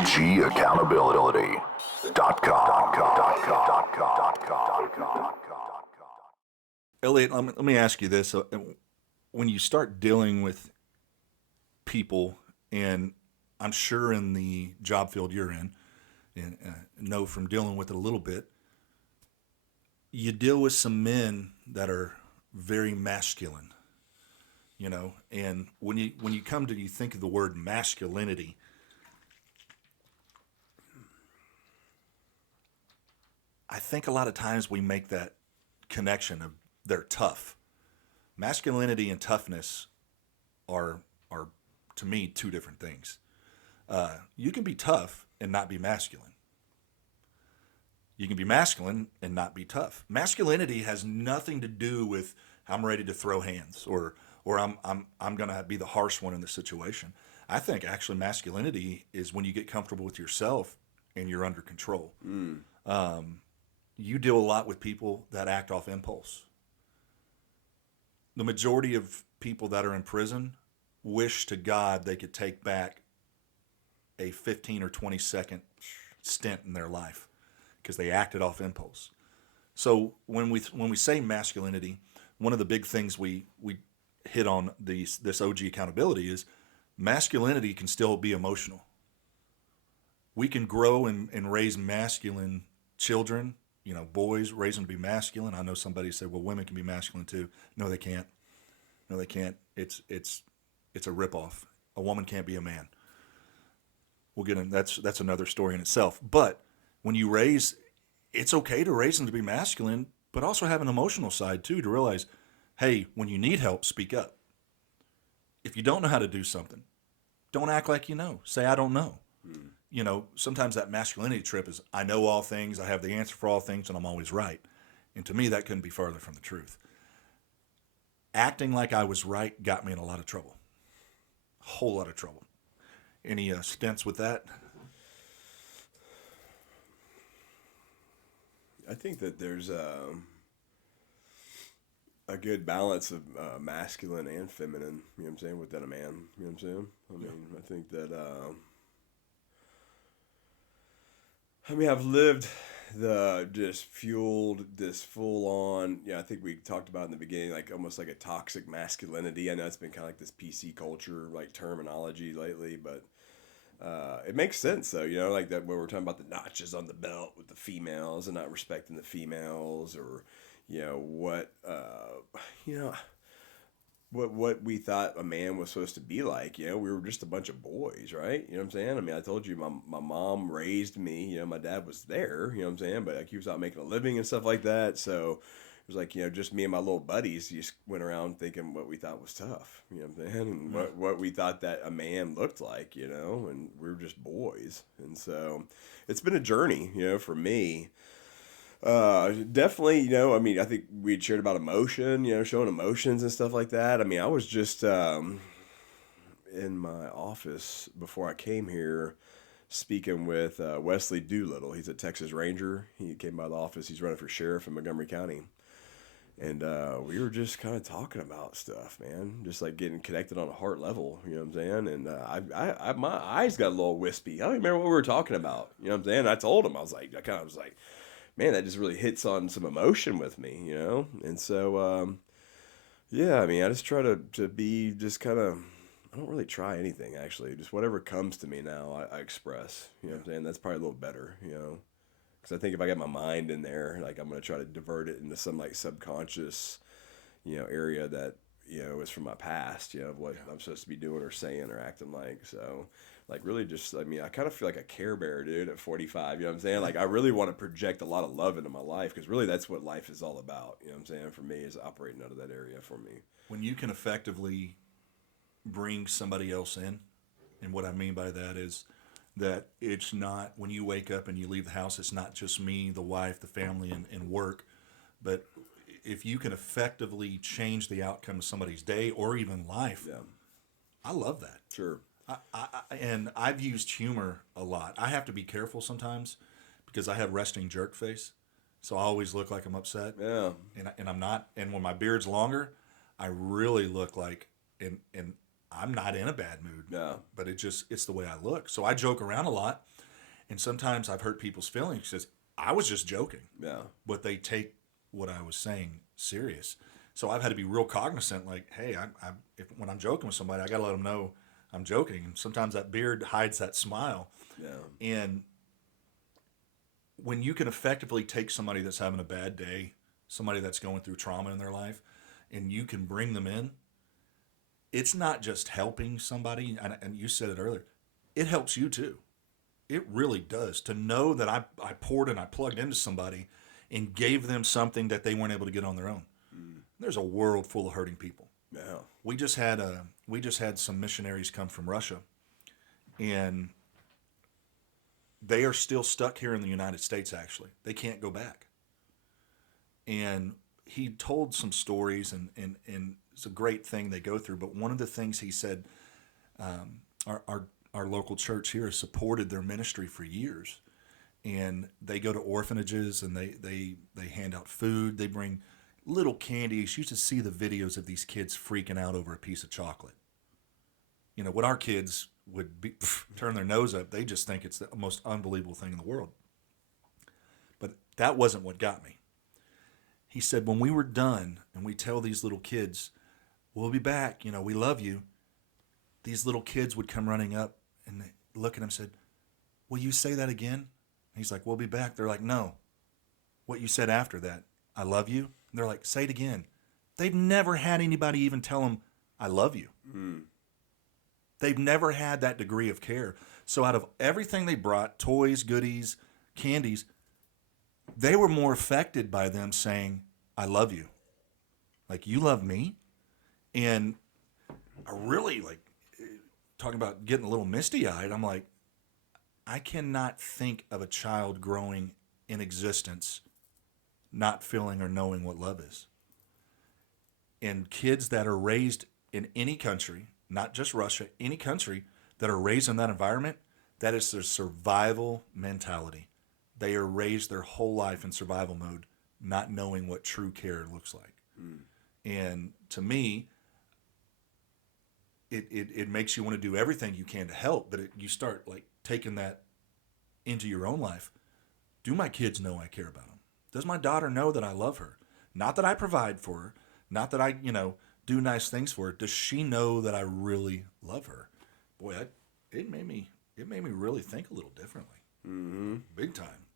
OGaccountability.com. Elliot, let me ask you this. When you start dealing with people, and I'm sure in the job field you're in, and know from dealing with it a little bit, you deal with some men that are very masculine, and when you come to you think of the word masculinity, I think a lot of times we make that connection of they're tough. Masculinity and toughness are to me two different things. You can be tough and not be masculine. You can be masculine and not be tough. Masculinity has nothing to do with I'm ready to throw hands or I'm gonna be the harsh one in the situation. I think actually masculinity is when you get comfortable with yourself and you're under control. You deal a lot with people that act off impulse. The majority of people that are in prison wish to God they could take back a 15 or 20-second stint in their life because they acted off impulse. So when we say masculinity, one of the big things we hit on this OG accountability is masculinity can still be emotional. We can grow and raise masculine children, boys, raise them to be masculine. I know somebody said, well, women can be masculine too. No, they can't. No, they can't. It's a ripoff. A woman can't be a man. We'll get in. That's another story in itself. But when you raise, it's okay to raise them to be masculine, but also have an emotional side too, to realize, hey, when you need help, speak up. If you don't know how to do something, don't act like you know. Say, I don't know. Sometimes that masculinity trip is, I know all things, I have the answer for all things, and I'm always right. And to me, that couldn't be farther from the truth. Acting like I was right got me in a lot of trouble. A whole lot of trouble. Any stints with that? I think that there's a good balance of masculine and feminine, you know what I'm saying, within a man, you know what I'm saying? I think that, I've lived just fueled this full on, I think we talked about in the beginning, like almost like a toxic masculinity. I know it's been kind of like this PC culture, like terminology lately, but it makes sense though, like that when we're talking about the notches on the belt with the females and not respecting the females or, what we thought a man was supposed to be like. We were just a bunch of boys, right? You know what I'm saying? I told you my mom raised me. My dad was there, you know what I'm saying? But like he was out making a living and stuff like that. So it was like, just me and my little buddies just went around thinking what we thought was tough, you know what I'm saying? And what we thought that a man looked like, and we were just boys. And so it's been a journey, for me. Definitely, I think we had shared about emotion, showing emotions and stuff like that. I was just in my office before I came here speaking with Wesley Doolittle. He's a Texas Ranger. He came by the office. He's running for sheriff in Montgomery County. And we were just kind of talking about stuff, man. Just like getting connected on a heart level, you know what I'm saying? And I my eyes got a little wispy. I don't even remember what we were talking about, you know what I'm saying? I told him, I was like, man, that just really hits on some emotion with me, And so, I just try to be just kind of, I don't really try anything, actually. Just whatever comes to me now, I express, you know what I'm saying? That's probably a little better, Because I think if I got my mind in there, like I'm going to try to divert it into some like subconscious, area that, is from my past, of what I'm supposed to be doing or saying or acting like. So, like really just, I kind of feel like a Care Bear, dude, at 45, you know what I'm saying? Like I really want to project a lot of love into my life because really that's what life is all about, you know what I'm saying? For me is operating out of that area for me. When you can effectively bring somebody else in, and what I mean by that is that it's not, when you wake up and you leave the house, it's not just me, the wife, the family, and work, but if you can effectively change the outcome of somebody's day or even life, I love that. Sure. And I've used humor a lot. I have to be careful sometimes because I have resting jerk face, so I always look like I'm upset. And I'm not. And when my beard's longer, I really look like, and I'm not in a bad mood. Yeah. But it's the way I look. So I joke around a lot, and sometimes I've hurt people's feelings because I was just joking. Yeah. But they take what I was saying serious. So I've had to be real cognizant. Like, hey, when I'm joking with somebody, I got to let them know I'm joking. And sometimes that beard hides that smile. Yeah. And when you can effectively take somebody that's having a bad day, somebody that's going through trauma in their life, and you can bring them in, it's not just helping somebody, and you said it earlier, it helps you too. It really does. To know that I poured and I plugged into somebody and gave them something that they weren't able to get on their own. There's a world full of hurting people. Yeah. We just had some missionaries come from Russia, and they are still stuck here in the United States. Actually, they can't go back. And he told some stories, and it's a great thing they go through. But one of the things he said, our local church here has supported their ministry for years, and they go to orphanages and they hand out food. They bring little candies. You should see the videos of these kids freaking out over a piece of chocolate. You know, what our kids would turn their nose up, they just think it's the most unbelievable thing in the world. But that wasn't what got me. He said, when we were done and we tell these little kids, we'll be back, you know, we love you, these little kids would come running up and they look at him and said, will you say that again? And he's like, we'll be back. They're like, no. What you said after that, I love you. And they're like, say it again. They've never had anybody even tell them, I love you. Mm. They've never had that degree of care. So out of everything they brought, toys, goodies, candies, they were more affected by them saying, I love you. Like, you love me? And I really, like, talking about getting a little misty-eyed, I'm like, I cannot think of a child growing in existence not feeling or knowing what love is. And kids that are raised in any country, not just Russia, any country that are raised in that environment, that is their survival mentality. They are raised their whole life in survival mode, not knowing what true care looks like. Mm. And to me, it makes you want to do everything you can to help, but you start like taking that into your own life. Do my kids know I care about them? Does my daughter know that I love her? Not that I provide for her, not that I, do nice things for her. Does she know that I really love her? Boy, it made me really think a little differently. Mm-hmm. Big time.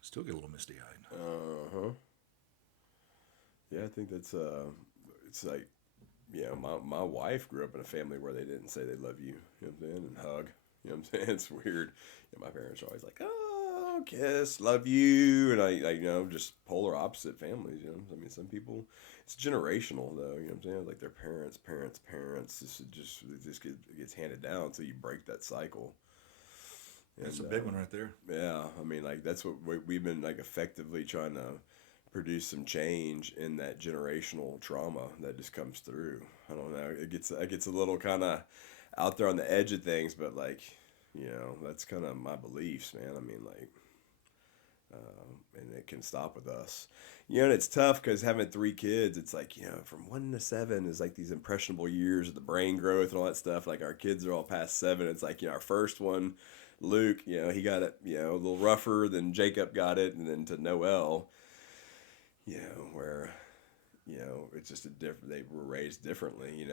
Still get a little misty-eyed. Uh-huh. Yeah, I think that's, it's like, my wife grew up in a family where they didn't say they love you, you know what I'm saying, and hug. You know what I'm saying? It's weird. My parents are always like, oh, kiss, love you. And I just polar opposite families, I mean, some people, it's generational, though, you know what I'm saying? Like their parents. It just gets handed down until you break that cycle. That's a big one right there. Yeah, I mean, like, that's what we've been, like, effectively trying to produce some change in that generational trauma that just comes through. I don't know. It gets a little kind of out there on the edge of things, but, like, that's kind of my beliefs, man. I mean, like, and it can stop with us. And it's tough because having 3 kids, it's like, from 1 to 7 is like these impressionable years of the brain growth and all that stuff. Like, our kids are all past 7. It's like, our first one, Luke, he got it, a little rougher than Jacob got it, and then to Noel, where, it's just they were raised differently,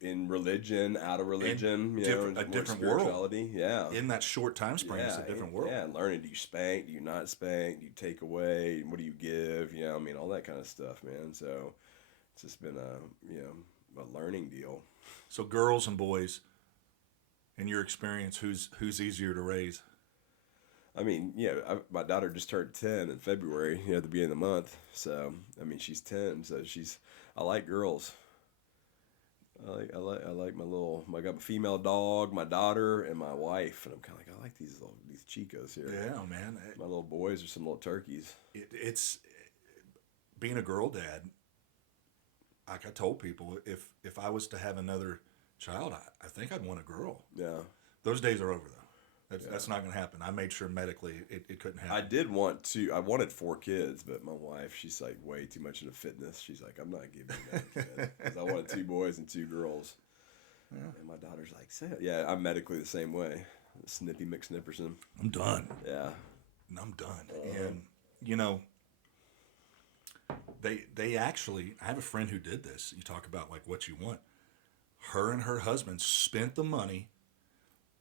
in religion, out of religion, a different world. Yeah. In that short time span, it's a different world. Yeah, learning, do you spank, do you not spank, do you take away, what do you give, I mean, all that kind of stuff, man. So it's just been a learning deal. So girls and boys, in your experience, who's easier to raise? I mean, my daughter just turned 10 in February, at the beginning of the month. So, I mean, she's 10, so I like girls. I like I got my female dog, my daughter, and my wife, and I'm kind of like, I like these chicos here. Yeah, man. My little boys are some little turkeys. It's being a girl dad. Like I told people, if I was to have another child, I think I'd want a girl. Yeah. Those days are over, though. That's not going to happen. I made sure medically it couldn't happen. I wanted 4 kids, but my wife, she's like way too much into fitness. She's like, I'm not giving you that kid. 'Cause I wanted 2 boys and 2 girls. And my daughter's like, "Say it." Yeah, I'm medically the same way. Snippy McSnipperson. I'm done. Yeah. And I'm done. And, you know, they actually, I have a friend who did this. You talk about like what you want. Her and her husband spent the money,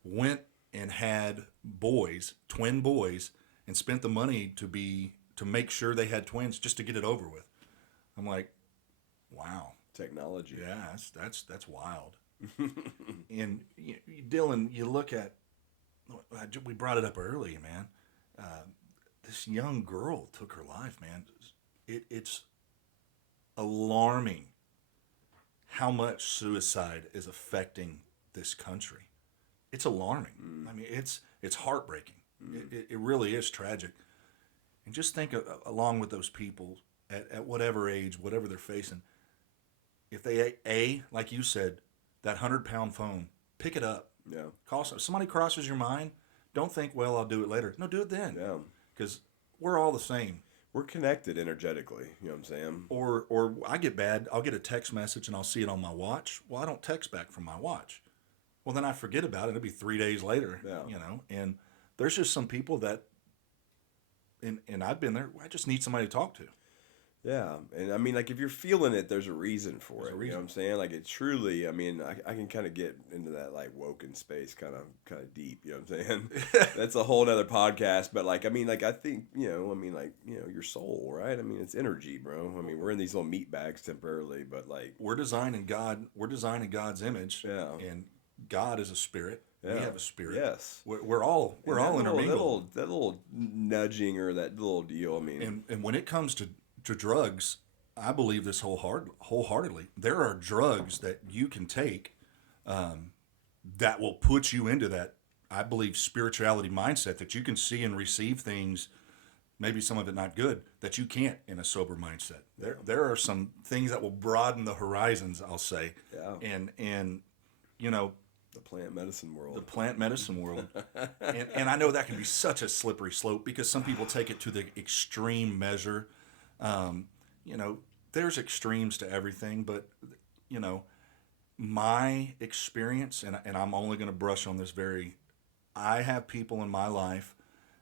went and had boys, twin boys, and spent the money to make sure they had twins just to get it over with. I'm like, wow. Technology. Yeah, that's wild. And Dylan, you look at, we brought it up early, man. This young girl took her life, man. It's alarming how much suicide is affecting this country. It's alarming. I mean, it's heartbreaking. It really is tragic. And just think along with those people at whatever age, whatever they're facing, if they, like you said, that 100-pound phone, pick it up. Yeah. Call somebody crosses your mind. Don't think, well, I'll do it later. No, do it then. Yeah. Because we're all the same. We're connected energetically. You know what I'm saying? Or I get bad. I'll get a text message and I'll see it on my watch. Well, I don't text back from my watch. Well, then I forget about it. It'll be 3 days later. Yeah. You know. And there's just some people that, and I've been there. I just need somebody to talk to. Yeah, and I mean, like, if you're feeling it, there's a reason for it. You know what I'm saying? Like, it truly, I mean, I can kind of get into that, like, woken space kind of deep, you know what I'm saying? That's a whole nother podcast, but, like, I mean, like, I think, your soul, right? I mean, it's energy, bro. I mean, we're in these little meat bags temporarily, but, like... We're designing God's image, yeah. And God is a spirit. Yeah. We have a spirit. Yes. We're all intermingled. That little nudging or that little deal, I mean... And when it comes to drugs, I believe this wholeheartedly. There are drugs that you can take that will put you into that, I believe, spirituality mindset that you can see and receive things, maybe some of it not good, that you can't in a sober mindset. There are some things that will broaden the horizons, I'll say. Yeah. And you know, the plant medicine world. and I know that can be such a slippery slope because some people take it to the extreme measure. There's extremes to everything, but, my experience, and I'm only going to brush on this I have people in my life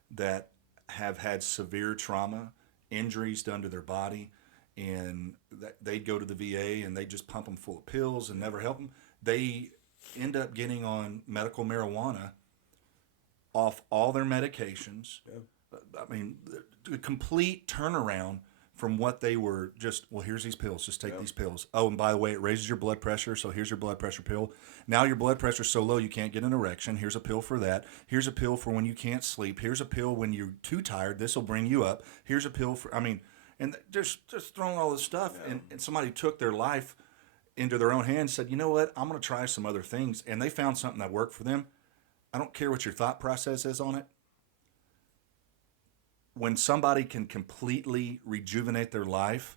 that have had severe trauma, injuries done to their body, and they'd go to the VA and they just pump them full of pills and never help them. They end up getting on medical marijuana off all their medications. Yeah. I mean, a complete turnaround from what they were just, well, here's these pills, just take these pills. Oh, and by the way, it raises your blood pressure, so here's your blood pressure pill. Now your blood pressure's so low you can't get an erection. Here's a pill for that. Here's a pill for when you can't sleep. Here's a pill when you're too tired. This will bring you up. Here's a pill for, and just throwing all this stuff. Yeah. And somebody took their life into their own hands, said, you know what, I'm going to try some other things. And they found something that worked for them. I don't care what your thought process is on it. When somebody can completely rejuvenate their life,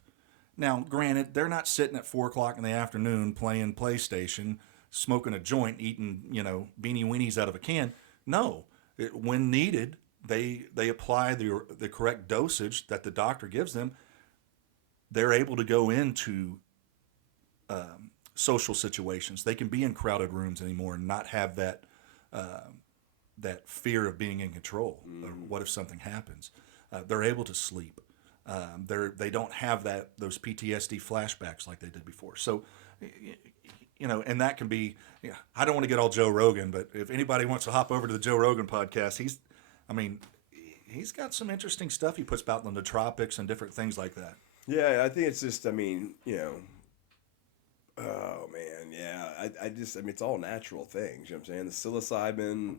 now, granted, they're not sitting at 4 o'clock in the afternoon playing PlayStation, smoking a joint, eating, beanie weenies out of a can. No, when needed, they apply the correct dosage that the doctor gives them. They're able to go into social situations. They can be in crowded rooms anymore and not have that fear of being in control. Or what if something happens? They're able to sleep. They don't have those PTSD flashbacks like they did before. So, and that can be. I don't want to get all Joe Rogan, but if anybody wants to hop over to the Joe Rogan podcast, he's got some interesting stuff he puts out in the tropics and different things like that. Yeah, I think it's just. Oh man, yeah. It's all natural things. You know what I'm saying? The psilocybin,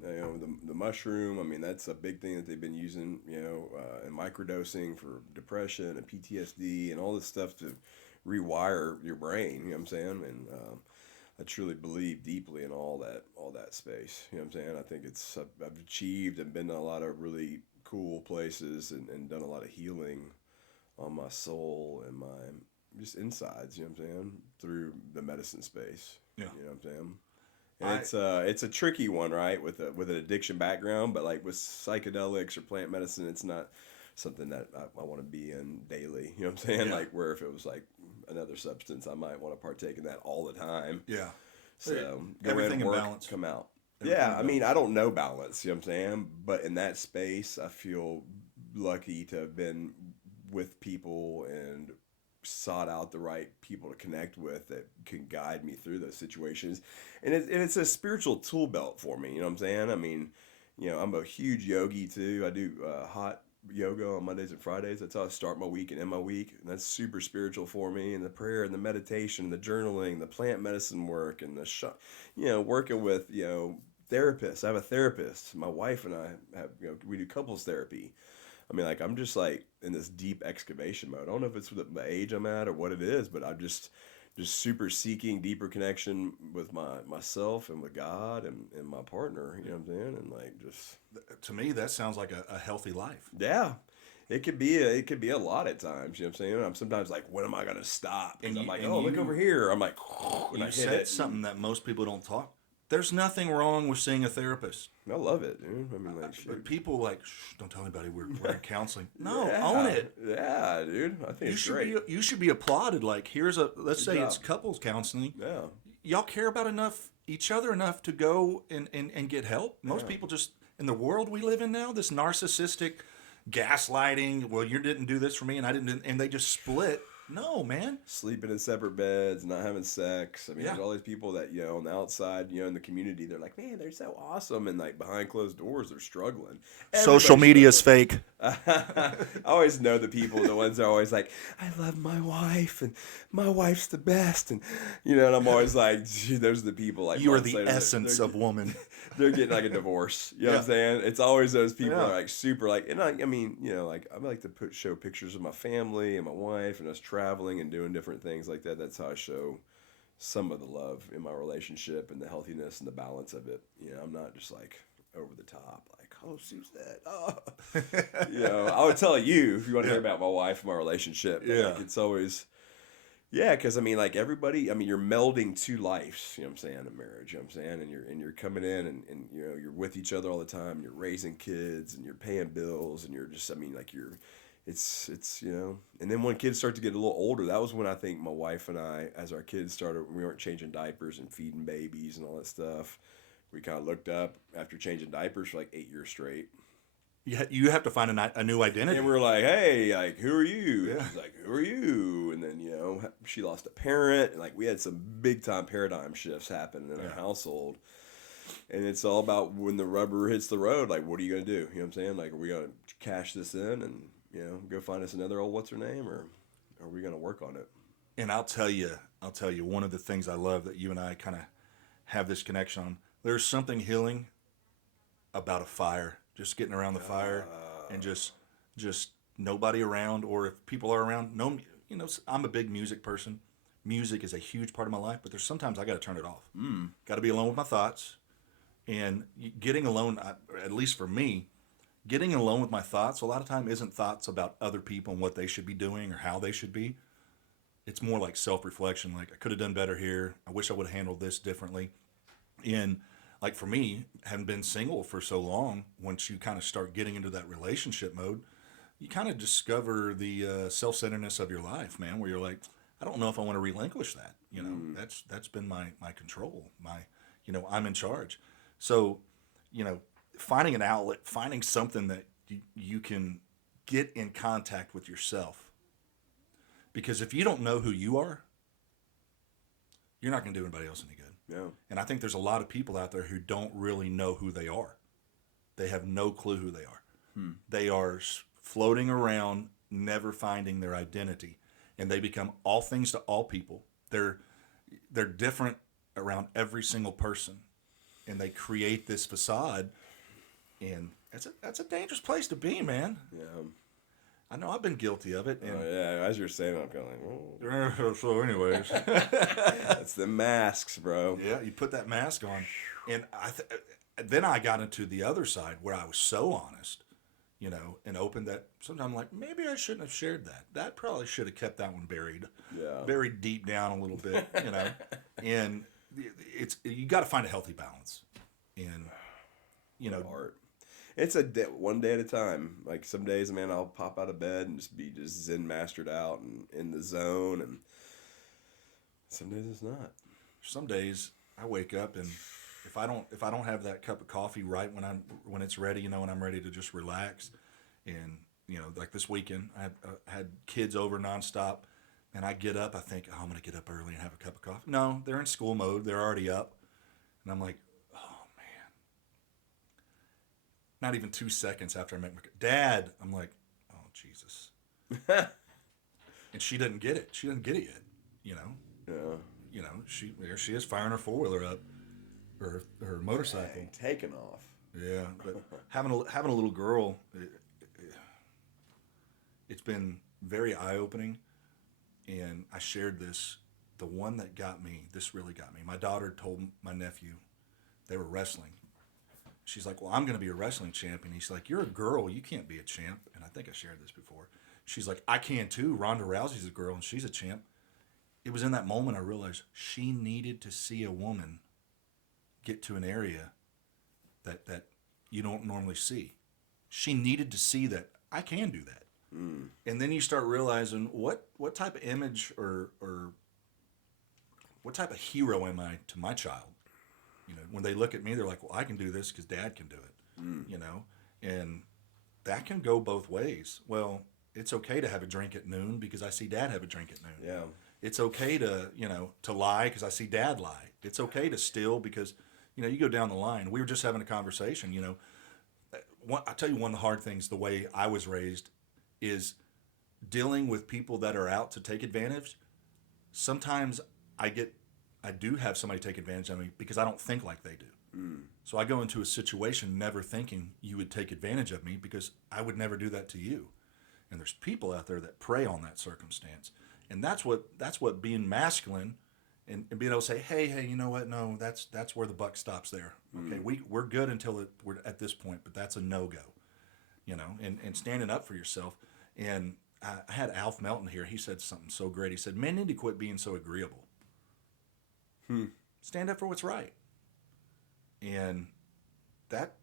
the mushroom. That's a big thing that they've been using. In microdosing for depression and PTSD and all this stuff to rewire your brain. You know what I'm saying? And I truly believe deeply in all that space. You know what I'm saying? I think I've achieved and been to a lot of really cool places and done a lot of healing on my soul and my just insides, you know what I'm saying, through the medicine space. Yeah. You know what I'm saying? And it's a tricky one, right, with an addiction background, but like with psychedelics or plant medicine, it's not something that I want to be in daily. You know what I'm saying? Yeah. Like where if it was like another substance, I might want to partake in that all the time. Yeah. So go Everything in, in work, balance. come out. Everything Yeah, in I mean, balance. I don't know balance, you know what I'm saying? But in that space, I feel lucky to have been with people and sought out the right people to connect with that can guide me through those situations. And it's a spiritual tool belt for me, you know what I'm saying? I mean, I'm a huge yogi too. I do hot yoga on Mondays and Fridays. That's how I start my week and end my week. And that's super spiritual for me. And the prayer and the meditation, the journaling, the plant medicine work, and working with, therapists. I have a therapist. My wife and I have, we do couples therapy. I mean, like, I'm just like in this deep excavation mode. I don't know if it's the age I'm at or what it is, but I'm just super seeking deeper connection with myself and with God and my partner. You know what I'm saying? And like, just To me, that sounds like a healthy life. yeah, it could be a lot at times. You know what I'm saying? I'm sometimes like, when am I gonna stop? Because And I'm you like, and oh, look over you here. I'm like, and I you hit said it. something that most people don't talk. There's nothing wrong with seeing a therapist. I love it, dude. I mean, like, But shoot. people like, shh, don't tell anybody we're in counseling. No, own Yeah, it. yeah, dude. I think You it's should great. be you should be applauded. Like, let's Good say it's job. couples counseling. Yeah, Y'all care about each other enough to go and get help. Most yeah. people just, in the world we live in now, this narcissistic gaslighting, well, you didn't do this for me and I didn't, and they just split. No, man. Sleeping in separate beds, not having sex. I mean, Yeah. there's all these people that, on the outside, in the community, they're like, man, they're so awesome. And like behind closed doors, they're struggling. Social Everybody's media is struggling. fake. I always know the people, the ones that are always like, I love my wife and my wife's the best. And I'm always like, gee, those are the people like You are months the later, essence of woman. they're getting like a divorce. You know what I'm Yeah. saying? It's always those people that Yeah. are like super like, and I mean, like I like to show pictures of my family and my wife and us traveling and doing different things like that. That's how I show some of the love in my relationship and the healthiness and the balance of it. I'm not just like over the top, like, oh, Suzette, oh. I would tell you if you want to hear Yeah. about my wife and my relationship. But Yeah. like, it's always, yeah, because I mean, like everybody, I mean, you're melding two lives. You know what I'm saying? In marriage, you know what I'm saying, and you're coming in and you're with each other all the time. You're raising kids and you're paying bills and you're just, I mean, like it's and then when kids start to get a little older, that was when I think my wife and I, as our kids started, we weren't changing diapers and feeding babies and all that stuff. We kind of looked up after changing diapers for like 8 years straight. You have to find a new identity. And we were like, hey, like, who are you? Yeah. She's like, who are you? And then, she lost a parent. And, like, we had some big time paradigm shifts happen in our household. And it's all about when the rubber hits the road, like, what are you going to do? You know what I'm saying? Like, are we going to cash this in and, go find us another old what's her name? Or are we going to work on it? And I'll tell you, one of the things I love that you and I kind of have this connection on. There's something healing about a fire, just getting around the fire and just nobody around, or if people are around, no, I'm a big music person. Music is a huge part of my life, but there's sometimes I got to turn it off. Got to be alone with my thoughts, and getting alone, at least for me, getting alone with my thoughts a lot of time isn't thoughts about other people and what they should be doing or how they should be. It's more like self-reflection. Like, I could have done better here. I wish I would have handled this differently. And like for me, having been single for so long, once you kind of start getting into that relationship mode, you kind of discover the self-centeredness of your life, man, where you're like, I don't know if I want to relinquish that. That's been my control. I'm in charge. So, finding an outlet, finding something that you can get in contact with yourself. Because if you don't know who you are, you're not going to do anybody else any good. Yeah. And I think there's a lot of people out there who don't really know who they are. They have no clue who they are. They are floating around, never finding their identity, and they become all things to all people. They're different around every single person, and they create this facade, and that's a dangerous place to be, man. Yeah. I know I've been guilty of it. And Oh, yeah. As you're saying, I'm kind of like, oh. so, anyways, That's the masks, bro. yeah, you put that mask on, and then I got into the other side where I was so honest, and open that sometimes I'm like, maybe I shouldn't have shared that. That probably should have kept that one Yeah. buried deep down a little bit, and you got to find a healthy balance, and Art. It's one day at a time. Like some days, man, I'll pop out of bed and just be zen mastered out and in the zone, and some days it's not. some days I wake up and if I don't have that cup of coffee right when it's ready, you know, and I'm ready to just relax, and you know, like this weekend, I had kids over nonstop, and I get up, I think, oh, I'm gonna get up early and have a cup of coffee. No, they're in school mode, they're already up, and I'm like, oh man. Not even 2 seconds after I make my dad, I'm like, oh Jesus, and she didn't get it. She didn't get it yet, you know. Yeah. You know, there she is firing her 4-wheeler up, or her motorcycle. Dang, taking off. Yeah, but having a little girl, it's been very eye opening, and I shared this. The one that got me, this really got me. My daughter told my nephew they were wrestling. She's like, "Well, I'm going to be a wrestling champion." He's like, "You're a girl, you can't be a champ." And I think I shared this before. She's like, "I can too. Ronda Rousey's a girl and she's a champ." It was in that moment I realized she needed to see a woman get to an area that you don't normally see. She needed to see that I can do that. Mm. And then you start realizing what type of image or what type of hero am I to my child? You know, when they look at me, they're like, "Well, I can do this because Dad can do it." Mm. You know, and that can go both ways. Well, it's okay to have a drink at noon because I see Dad have a drink at noon. Yeah. It's okay to, you know, to lie because I see Dad lie. It's okay to steal because, you know, you go down the line. We were just having a conversation, you know. I tell you, one of the hard things, the way I was raised, is dealing with people that are out to take advantage. Sometimes I do have somebody take advantage of me because I don't think like they do. Mm. So I go into a situation never thinking you would take advantage of me because I would never do that to you. And there's people out there that prey on that circumstance. And that's what being masculine and being able to say, hey, you know what? No, that's where the buck stops there. Okay, we're good until we're at this point, but that's a no-go. You know, and standing up for yourself. And I had Alf Melton here. He said something so great. He said, men need to quit being so agreeable. Stand up for what's right. And that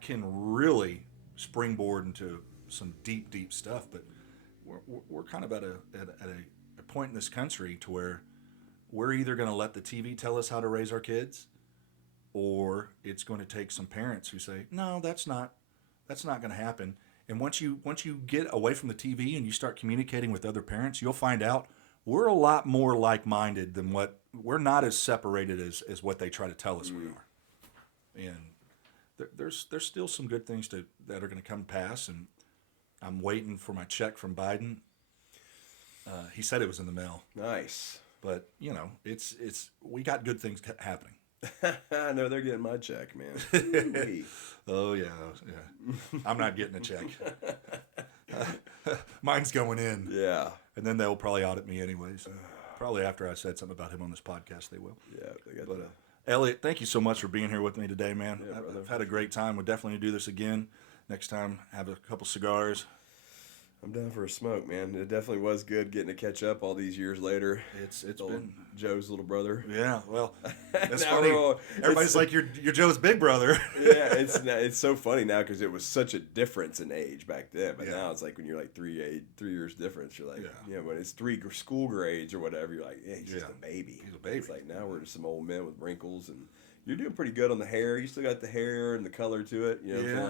can really springboard into some deep, deep stuff. But we're kind of at a point in this country to where we're either going to let the TV tell us how to raise our kids, or it's going to take some parents who say, no, that's not going to happen. And once you get away from the TV and you start communicating with other parents, you'll find out we're a lot more like-minded than we're not as separated as what they try to tell us we are. And there's still some good things that are going to come pass, and I'm waiting for my check from Biden. He said it was in the mail. Nice. But, you know, it's we got good things happening. I know they're getting my check, man. Oh, yeah. I'm not getting a check. Mine's going in. Yeah. And then they'll probably audit me anyways. Probably after I said something about him on this podcast, they will. Yeah. They got But Elliot, thank you so much for being here with me today, man. Yeah, I've had a great time. We'll definitely do this again. Next time, have a couple cigars. I'm down for a smoke, man. It definitely was good getting to catch up all these years later. It's been Joe's little brother. Yeah, well, it's Now funny. Everybody's like, you're Joe's big brother. Yeah, it's so funny now because it was such a difference in age back then. But now it's like when you're like 3 years difference, you're like, when it's 3 school grades or whatever, you're like, he's just a baby. He's a baby. It's like now we're just some old men with wrinkles, and you're doing pretty good on the hair. You still got the hair and the color to it. You know,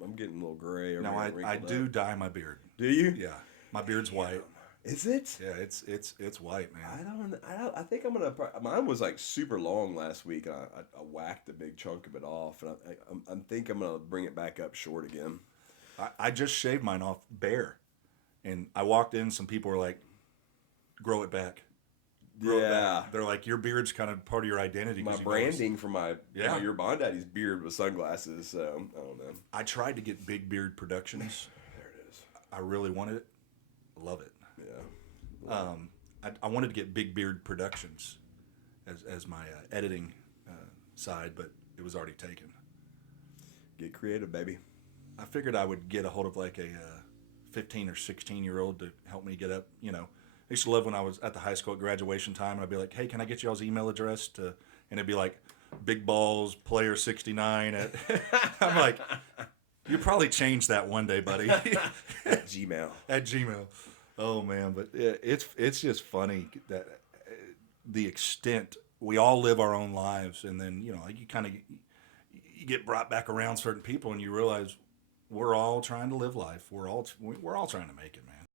I'm getting a little gray. Now I do dye my beard. Do you? Yeah, my beard's white. Is it? Yeah, it's white, man. I think I'm gonna. Mine was like super long last week, and I whacked a big chunk of it off, and I think I'm gonna bring it back up short again. I just shaved mine off bare, and I walked in. Some people were like, "Grow it back." They're like, your beard's kind of part of your identity. My branding for my your Bond Daddy's beard with sunglasses. So I don't know. I tried to get Big Beard Productions. There it is. I really wanted it. Love it. Yeah. I wanted to get Big Beard Productions as my editing side, but it was already taken. Get creative, baby. I figured I would get a hold of like a 15 or 16-year-old to help me get up, you know. I used to love when I was at the high school at graduation time, and I'd be like, hey, can I get y'all's email address? And it'd be like, Big Balls, Player 69. I'm like, you probably change that one day, buddy. At Gmail. At Gmail. Oh, man. But it's just funny that the extent we all live our own lives, and then you kind of you get brought back around certain people, and you realize we're all trying to live life. We're all trying to make it, man.